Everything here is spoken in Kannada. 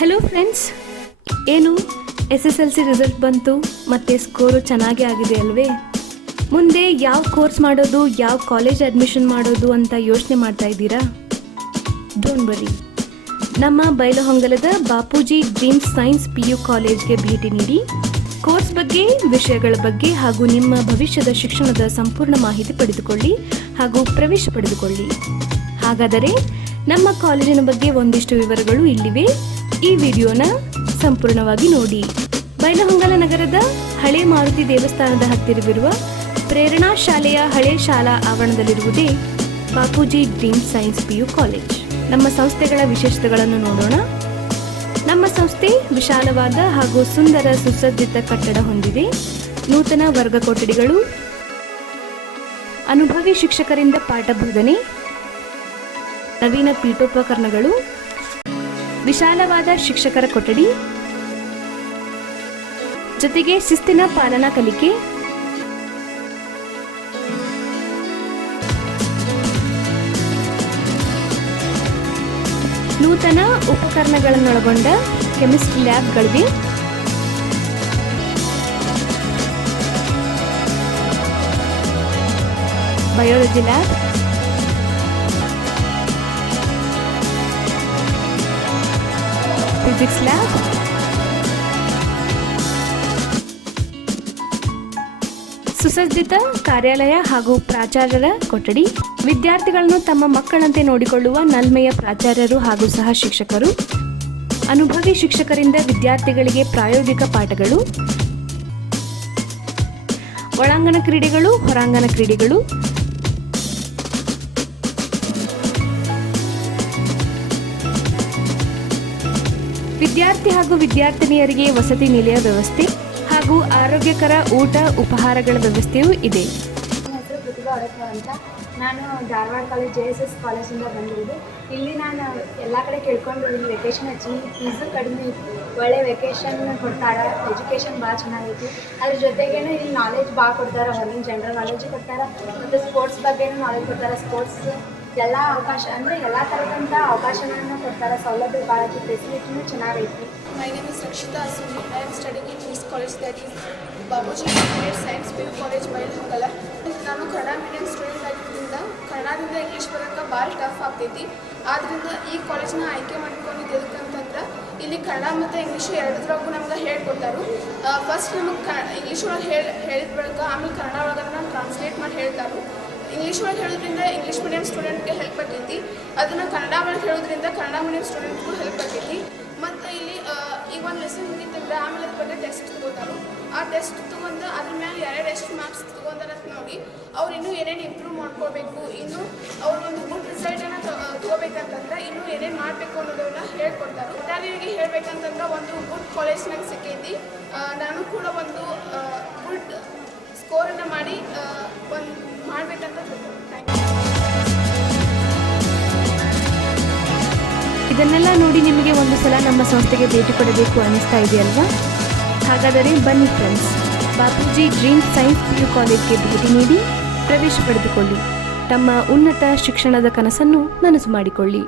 ಹಲೋ ಫ್ರೆಂಡ್ಸ್, ಏನು SSLC ರಿಸಲ್ಟ್ ಬಂತು ಮತ್ತು ಸ್ಕೋರು ಚೆನ್ನಾಗೇ ಆಗಿದೆ ಅಲ್ವೇ? ಮುಂದೆ ಯಾವ ಕೋರ್ಸ್ ಮಾಡೋದು, ಯಾವ ಕಾಲೇಜ್ ಅಡ್ಮಿಷನ್ ಮಾಡೋದು ಅಂತ ಯೋಚನೆ ಮಾಡ್ತಾ ಇದ್ದೀರಾ? ಡೋಂಟ್ ವರಿ, ನಮ್ಮ ಬೈಲಹೊಂಗಲದ ಬಾಪೂಜಿ ಡ್ರೀಮ್ಸ್ ಸೈನ್ಸ್ PU ಕಾಲೇಜ್ಗೆ ಭೇಟಿ ನೀಡಿ ಕೋರ್ಸ್ ಬಗ್ಗೆ, ವಿಷಯಗಳ ಬಗ್ಗೆ ಹಾಗೂ ನಿಮ್ಮ ಭವಿಷ್ಯದ ಶಿಕ್ಷಣದ ಸಂಪೂರ್ಣ ಮಾಹಿತಿ ಪಡೆದುಕೊಳ್ಳಿ ಹಾಗೂ ಪ್ರವೇಶ ಪಡೆದುಕೊಳ್ಳಿ. ಹಾಗಾದರೆ ನಮ್ಮ ಕಾಲೇಜಿನ ಬಗ್ಗೆ ಒಂದಿಷ್ಟು ವಿವರಗಳು ಇಲ್ಲಿವೆ. ಈ ವಿಡಿಯೋನ ಸಂಪೂರ್ಣವಾಗಿ ನೋಡಿ. ಬೈಲಹೊಂಗಲ ನಗರದ ಹಳೆ ಮಾರುತಿ ದೇವಸ್ಥಾನದ ಹತ್ತಿರವಿರುವ ಪ್ರೇರಣಾ ಶಾಲೆಯ ಹಳೆ ಶಾಲಾ ಆವರಣದಲ್ಲಿರುವುದೇ Bapuji dreams science PU college. ನಮ್ಮ ಸಂಸ್ಥೆಗಳ ವಿಶೇಷತೆಗಳನ್ನು ನೋಡೋಣ. ನಮ್ಮ ಸಂಸ್ಥೆ ವಿಶಾಲವಾದ ಹಾಗೂ ಸುಂದರ ಸುಸಜ್ಜಿತ ಕಟ್ಟಡ ಹೊಂದಿದೆ. ನೂತನ ವರ್ಗ ಕೊಠಡಿಗಳು, ಅನುಭವಿ ಶಿಕ್ಷಕರಿಂದ ಪಾಠ ಬೋಧನೆ, ನವೀನ ಪೀಠೋಪಕರಣಗಳು, ವಿಶಾಲವಾದ ಶಿಕ್ಷಕರ ಕೊಠಡಿ, ಜೊತೆಗೆ ಶಿಸ್ತಿನ ಪಾಲನಾ ಕಲಿಕೆ, ನೂತನ ಉಪಕರಣಗಳನ್ನೊಳಗೊಂಡ ಕೆಮಿಸ್ಟ್ರಿ ಲ್ಯಾಬ್ಗಳಿವೆ, ಬಯಾಲಜಿ ಲ್ಯಾಬ್, ಫಿಸಿಕ್ಸ್ ಲ್ಯಾಬ್, ಸುಸಜ್ಜಿತ ಕಾರ್ಯಾಲಯ ಹಾಗೂ ಪ್ರಾಚಾರ್ಯರ ಕೊಠಡಿ, ವಿದ್ಯಾರ್ಥಿಗಳನ್ನು ತಮ್ಮ ಮಕ್ಕಳಂತೆ ನೋಡಿಕೊಳ್ಳುವ ನಲ್ಮೆಯ ಪ್ರಾಚಾರ್ಯರು ಹಾಗೂ ಸಹ ಶಿಕ್ಷಕರು, ಅನುಭವಿ ಶಿಕ್ಷಕರಿಂದ ವಿದ್ಯಾರ್ಥಿಗಳಿಗೆ ಪ್ರಾಯೋಗಿಕ ಪಾಠಗಳು, ಒಳಾಂಗಣ ಕ್ರೀಡೆಗಳು, ಹೊರಾಂಗಣ ಕ್ರೀಡೆಗಳು, ವಿದ್ಯಾರ್ಥಿ ಹಾಗೂ ವಿದ್ಯಾರ್ಥಿನಿಯರಿಗೆ ವಸತಿ ನಿಲಯ ವ್ಯವಸ್ಥೆ ಹಾಗೂ ಆರೋಗ್ಯಕರ ಊಟ ಉಪಹಾರಗಳ ವ್ಯವಸ್ಥೆಯೂ ಇದೆ. ನನ್ನ ಹೆಸರು ಪ್ರತಿಭಾ ಅಡಕರ್ ಅಂತ. ನಾನು ಧಾರವಾಡ ಕಾಲೇಜ್ JSS ಕಾಲೇಜಿಂದ ಬಂದಿರೋದು. ಇಲ್ಲಿ ನಾನು ಎಲ್ಲ ಕಡೆ ಕೇಳ್ಕೊಂಡು ಇಲ್ಲಿ ವೆಕೇಷನ್ ಹಚ್ಚಿ, ಫೀಸು ಕಡಿಮೆ ಇತ್ತು, ಒಳ್ಳೆ ವೆಕೇಷನ್ ಕೊಡ್ತಾರೆ, ಎಜುಕೇಷನ್ ಭಾಳ ಚೆನ್ನಾಗೈತಿ. ಅದ್ರ ಜೊತೆಗೇ ಇಲ್ಲಿ ನಾಲೆಜ್ ಭಾಳ ಕೊಡ್ತಾರೆ, ಹೊರಗಿನ ಜನರಲ್ ನಾಲೆಜ್ ಕೊಡ್ತಾರೆ ಮತ್ತು ಸ್ಪೋರ್ಟ್ಸ್ ಬಗ್ಗೆನೂ ನಾಲೆಜ್ ಕೊಡ್ತಾರೆ. ಸ್ಪೋರ್ಟ್ಸ್ ಎಲ್ಲ ಅವಕಾಶ ಅಂದರೆ ಎಲ್ಲ ಥರದಂಥ ಅವಕಾಶಗಳನ್ನು ಕೊಡ್ತಾರೆ. ಸೌಲಭ್ಯ ಭಾಳ ಐತಿ, ಫೆಸಿಲಿಟಿನೂ ಚೆನ್ನಾಗೈತಿ. My name is Rakshita Asuni. I am studying in this college, that is Bapuji dreams science PU college Bailhongal. ನಾನು ಕನ್ನಡ ಮೀಡಿಯಂ ಸ್ಟೂಡೆಂಟ್ ಆಗಿದ್ದರಿಂದ ಕನ್ನಡದಿಂದ ಇಂಗ್ಲೀಷ್ ಬರೋಕ್ಕೆ ಭಾಳ ಟಫ್ ಆಗ್ತೈತಿ. ಆದ್ದರಿಂದ ಈ ಕಾಲೇಜ್ನ ಆಯ್ಕೆ ಮಾಡ್ಕೊಂಡಿದ್ದು ಎದಕ್ಕಂತಂದ್ರೆ ಇಲ್ಲಿ ಕನ್ನಡ ಮತ್ತು ಇಂಗ್ಲೀಷ್ ಎರಡದ್ರಾಗೂ ನಮ್ಗೆ ಹೇಳ್ಕೊಡ್ತಾರೆ. ಫಸ್ಟ್ ನಮಗೆ ಇಂಗ್ಲೀಷ್ ಒಳಗೆ ಹೇಳಿದ ಬಳಿಕ ಆಮೇಲೆ ಕನ್ನಡ ಒಳಗೆ ಟ್ರಾನ್ಸ್ಲೇಟ್ ಮಾಡಿ ಹೇಳ್ತಾರೆ. ಇಂಗ್ಲೀಷ್ ಒಳಗೆ ಹೇಳೋದ್ರಿಂದ ಇಂಗ್ಲೀಷ್ ಮೀಡಿಯಂ ಸ್ಟೂಡೆಂಟ್ಗೆ ಹೆಲ್ಪ್ ಆಗ್ತೈತಿ. ಅದನ್ನು ಕನ್ನಡ ಒಳಗೆ ಹೇಳೋದ್ರಿಂದ ಕನ್ನಡ ಮೀಡಿಯಂ ಸ್ಟೂಡೆಂಟ್ಗೂ ಹೆಲ್ಪ್ ಆಗ್ತೈತಿ. ಮತ್ತು ಇಲ್ಲಿ ಈಗ ಒಂದು ಲೆಸನ್ ಮುಗಿತಂದ್ರೆ ಆಮೇಲೆ ಅದ್ರ ಬಗ್ಗೆ ಟೆಸ್ಟ್ ತೊಗೋತಾರೆ. ಆ ಟೆಸ್ಟ್ ತೊಗೊಂಡು ಅದ್ರ ಮೇಲೆ ಯಾರ್ಯಾರು ಎಷ್ಟು ಮಾರ್ಕ್ಸ್ ತೊಗೊಂಡಾರ ಅಂತ ನೋಡಿ ಅವ್ರು ಇನ್ನೂ ಏನೇನು ಇಂಪ್ರೂವ್ ಮಾಡ್ಕೋಬೇಕು, ಇನ್ನೂ ಅವ್ರು ಒಂದು ಗುಡ್ ರಿಸಲ್ಟನ್ನು ತೊಗೋಬೇಕಂತಂದ್ರೆ ಇನ್ನೂ ಏನೇನು ಮಾಡಬೇಕು ಅನ್ನೋದನ್ನ ಹೇಳ್ಕೊಡ್ತಾರೆ. ಒಟ್ಟಾರೆಯಾಗಿ ಹೇಳ್ಬೇಕಂತಂದ್ರೆ ಒಂದು ಗುಡ್ ಕಾಲೇಜ್ ನಂಗೆ ಸಿಕ್ಕೈತಿ. ನಾನು ಕೂಡ ಒಂದು ಗುಡ್ ಸ್ಕೋರನ್ನು ಮಾಡಿ ಒಂದು ಮಾಡಬೇಕಂತ ಇದನ್ನೆಲ್ಲ ನೋಡಿ ನಿಮಗೆ ಒಂದು ಸಲ ನಮ್ಮ ಸಂಸ್ಥೆಗೆ ಭೇಟಿ ಕೊಡಬೇಕು ಅನಿಸ್ತಾ ಇದೆಯಲ್ವಾ? ಹಾಗಾದರೆ ಬನ್ನಿ friends, Bapuji dreams science PU ಕಾಲೇಜ್ಗೆ ಭೇಟಿ ನೀಡಿ ಪ್ರವೇಶ ಪಡೆದುಕೊಳ್ಳಿ. ತಮ್ಮ ಉನ್ನತ ಶಿಕ್ಷಣದ ಕನಸನ್ನು ನನಸು ಮಾಡಿಕೊಳ್ಳಿ.